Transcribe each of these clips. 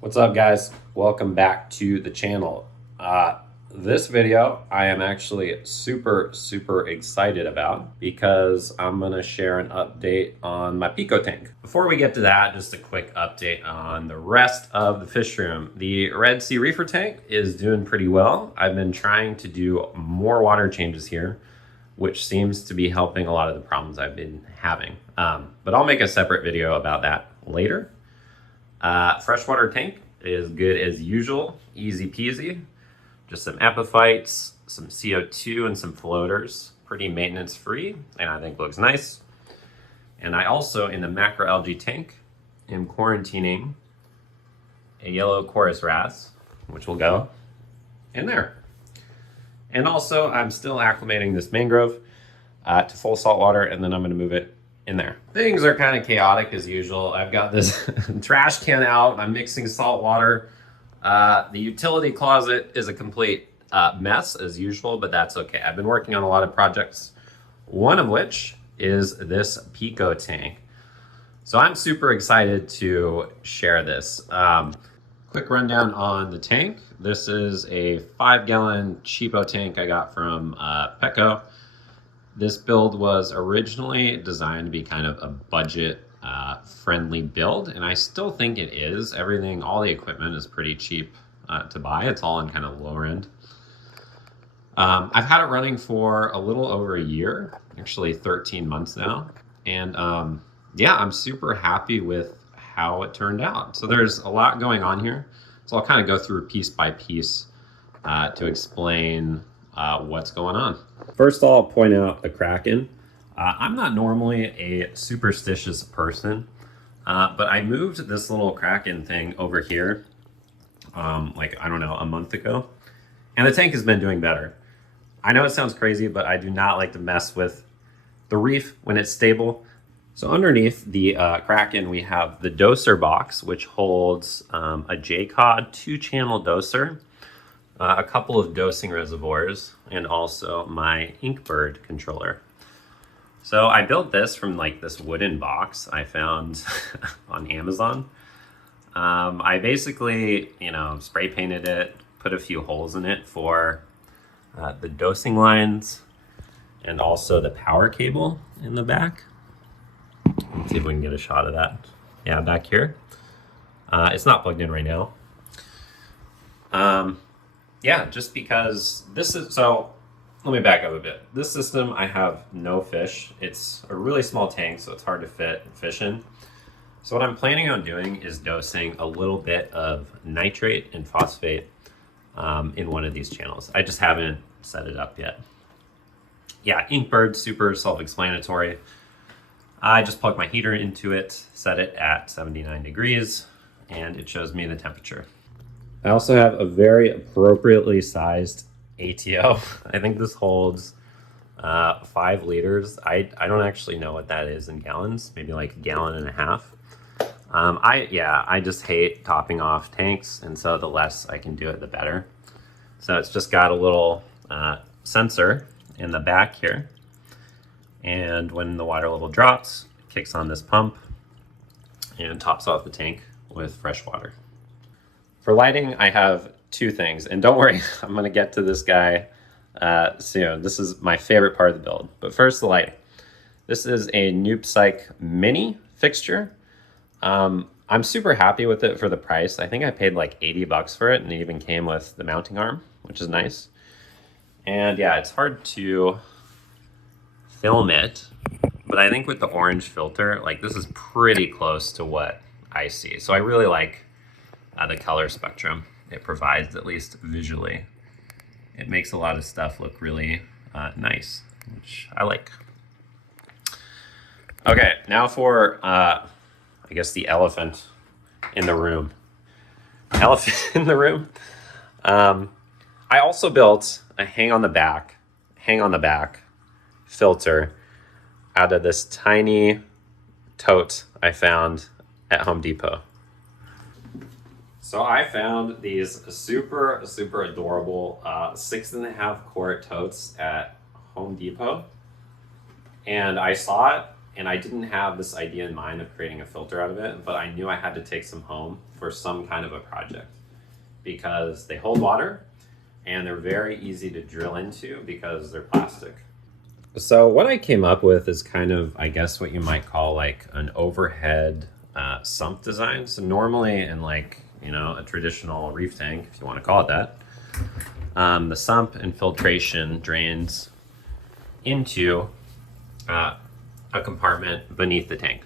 What's up, guys? Welcome back to the channel. This video I am actually super excited about because I'm gonna share an update on my Pico tank. Before we get to that, just a quick update on the rest of the fish room. The Red Sea reefer tank is doing pretty well. I've been trying to do more water changes here, which seems to be helping a lot of the problems I've been having. But I'll make a separate video about that later. Freshwater tank is good as usual, easy peasy. Just some epiphytes, some CO2, and some floaters. Pretty maintenance free, and I think looks nice. And I also, in the macroalgae tank, am quarantining a yellow chorus wrasse, which will go in there. And also, I'm still acclimating this mangrove to full salt water, and then I'm going to move it in there. Things are kind of chaotic as usual. I've got this trash can out. I'm mixing salt water. The utility closet is a complete mess as usual, but that's okay. I've been working on a lot of projects, one of which is this Pico tank. So I'm super excited to share this. Quick rundown on the tank. This is a 5-gallon cheapo tank I got from Pico. This build was originally designed to be kind of a budget friendly build, and I still think it is. Everything, all the equipment is pretty cheap to buy. It's all in kind of lower end. I've had it running for a little over a year, actually 13 months now. And yeah, I'm super happy with how it turned out. So there's a lot going on here. So I'll kind of go through piece by piece to explain what's going on. First, I'll point out the Kraken. I'm not normally a superstitious person, but I moved this little Kraken thing over here, like, I don't know, a month ago, and the tank has been doing better. I know it sounds crazy, but I do not like to mess with the reef when it's stable. So underneath the Kraken, we have the doser box, which holds a J-Cod 2-channel doser, a couple of dosing reservoirs, and also my Inkbird controller. So I built this from like this wooden box I found on Amazon. I basically, spray painted it, put a few holes in it for the dosing lines and also the power cable in the back. Let's see if we can get a shot of that. Yeah, back here. It's not plugged in right now. Yeah, just because this is, so let me back up a bit. This system, I have no fish. It's a really small tank, so it's hard to fit fish in. So what I'm planning on doing is dosing a little bit of nitrate and phosphate in one of these channels. I just haven't set it up yet. Yeah, Inkbird, super self-explanatory. I just plug my heater into it, set it at 79 degrees, and it shows me the temperature. I also have a very appropriately sized ATO. I think this holds 5 liters. I don't actually know what that is in gallons, maybe like a gallon and a half. I just hate topping off tanks, and so the less I can do it, the better. So it's just got a little sensor in the back here, and when the water level drops, it kicks on this pump and tops off the tank with fresh water. For lighting, I have 2 things, and don't worry, I'm gonna get to this guy soon. This is my favorite part of the build, but first the lighting. This is a Noob Psych Mini fixture. I'm super happy with it for the price. I think I paid like 80 bucks for it, and it even came with the mounting arm, which is nice. And yeah, it's hard to film it, but I think with the orange filter, like, this is pretty close to what I see. So I really like the color spectrum it provides, at least visually. It makes a lot of stuff look really nice, which I like. Okay, now for, I guess, the elephant in the room. Elephant in the room. I also built a hang on the back filter out of this tiny tote I found at Home Depot. So I found these super adorable 6.5 quart totes at Home Depot, and I saw it and I didn't have this idea in mind of creating a filter out of it, but I knew I had to take some home for some kind of a project because they hold water and they're very easy to drill into because they're plastic. So what I came up with is kind of, I guess, what you might call like an overhead sump design. So normally in like, you know, a traditional reef tank, if you want to call it that, the sump and filtration drains into a compartment beneath the tank.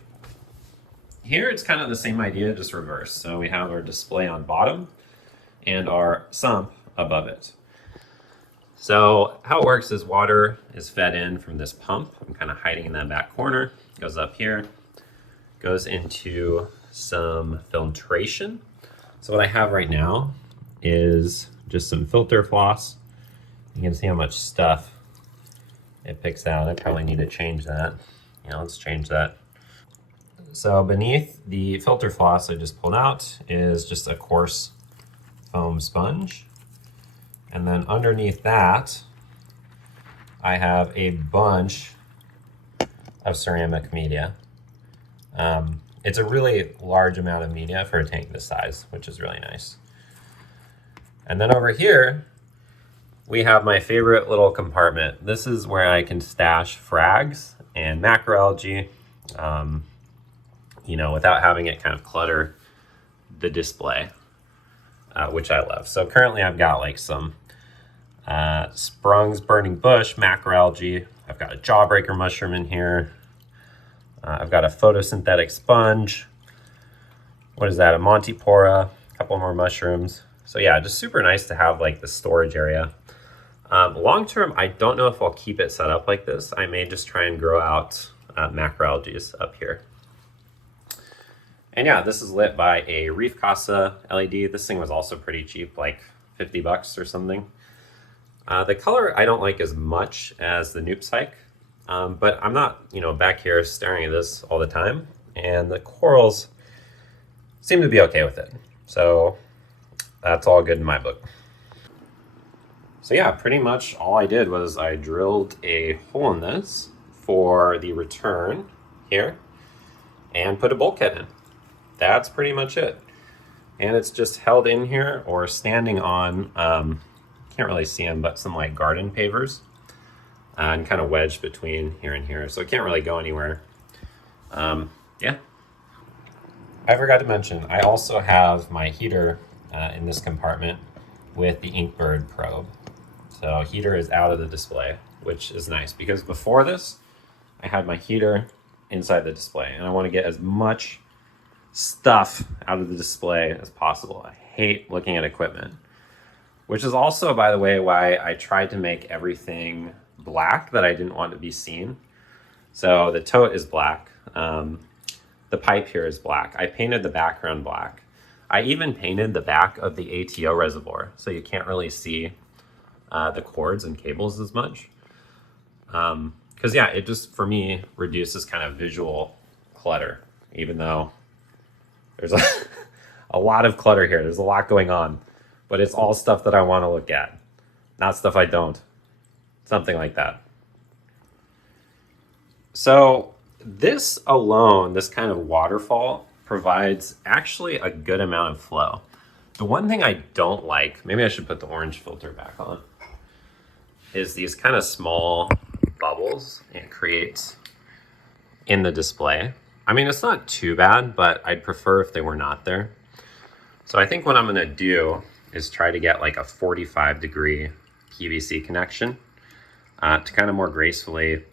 Here it's kind of the same idea, just reversed. So we have our display on bottom and our sump above it. So how it works is water is fed in from this pump. I'm kind of hiding in that back corner. Goes up here, goes into some filtration. So what I have right now is just some filter floss. You can see how much stuff it picks out. I probably need to change that. Let's change that. So beneath the filter floss I just pulled out is just a coarse foam sponge. And then underneath that, I have a bunch of ceramic media. It's a really large amount of media for a tank this size, which is really nice. And then over here, we have my favorite little compartment. This is where I can stash frags and macroalgae, without having it kind of clutter the display, which I love. So currently I've got like some Sprung's burning bush macroalgae. I've got a jawbreaker mushroom in here. I've got a photosynthetic sponge. What is that? A Montipora, a couple more mushrooms. So yeah, just super nice to have like the storage area. Long term, I don't know if I'll keep it set up like this. I may just try and grow out macroalgae up here. And yeah, this is lit by a Reef Casa LED. This thing was also pretty cheap, like 50 bucks or something. The color I don't like as much as the Noops Hike, but I'm not, back here staring at this all the time. And the corals seem to be okay with it. So that's all good in my book. So yeah, pretty much all I did was I drilled a hole in this for the return here and put a bulkhead in. That's pretty much it. And it's just held in here or standing on, can't really see them, but some like garden pavers and kind of wedged between here and here. So it can't really go anywhere. Yeah. I forgot to mention, I also have my heater in this compartment with the Inkbird probe. So heater is out of the display, which is nice because before this, I had my heater inside the display and I want to get as much stuff out of the display as possible. I hate looking at equipment, which is also, by the way, why I tried to make everything black that I didn't want to be seen. So the tote is black. The pipe here is black. I painted the background black. I even painted the back of the ATO reservoir, so you can't really see the cords and cables as much. Because yeah, it just, for me, reduces kind of visual clutter, even though there's a lot of clutter here. There's a lot going on, but it's all stuff that I want to look at, not stuff I don't. Something like that. So this alone, this kind of waterfall, provides actually a good amount of flow. The one thing I don't like, maybe I should put the orange filter back on, is these kind of small bubbles it creates in the display. I mean, it's not too bad, but I'd prefer if they were not there. So I think what I'm gonna do is try to get like a 45-degree PVC connection to kind of more gracefully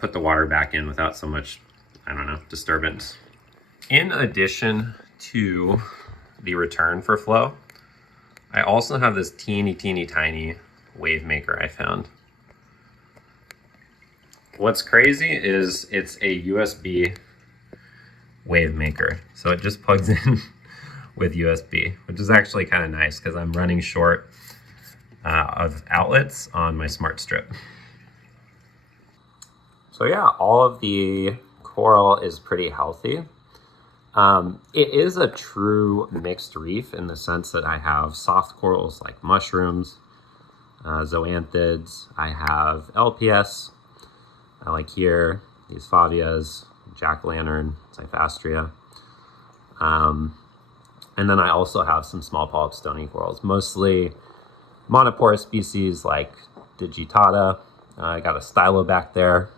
put the water back in without so much, disturbance. In addition to the return for flow, I also have this teeny tiny wave maker I found. What's crazy is it's a USB wave maker. So it just plugs in with USB, which is actually kind of nice because I'm running short of outlets on my smart strip. So yeah, all of the coral is pretty healthy. It is a true mixed reef in the sense that I have soft corals like mushrooms, zoanthids, I have LPS, like here, these Favias, jack-o'-lantern, Cyphastria. And then I also have some small polyp stony corals, mostly monoporous species like digitata. I got a stylo back there,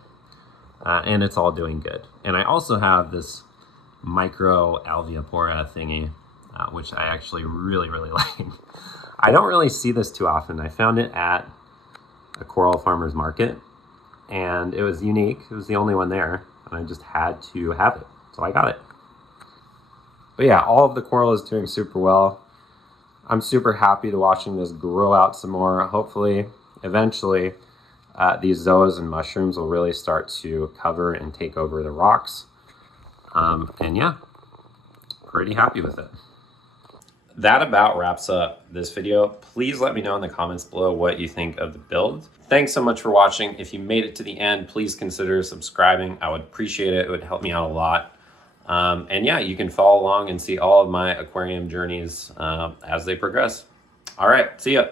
and it's all doing good. And I also have this micro alveopora thingy, which I actually really, really like. I don't really see this too often. I found it at a coral farmer's market, and it was unique. It was the only one there, and I just had to have it, so I got it. But yeah, all of the coral is doing super well. I'm super happy to watching this grow out some more. Hopefully, eventually, these zoas and mushrooms will really start to cover and take over the rocks. And yeah, pretty happy with it. That about wraps up this video. Please let me know in the comments below what you think of the build. Thanks so much for watching. If you made it to the end, please consider subscribing. I would appreciate it. It would help me out a lot. And yeah, you can follow along and see all of my aquarium journeys as they progress. All right, see ya.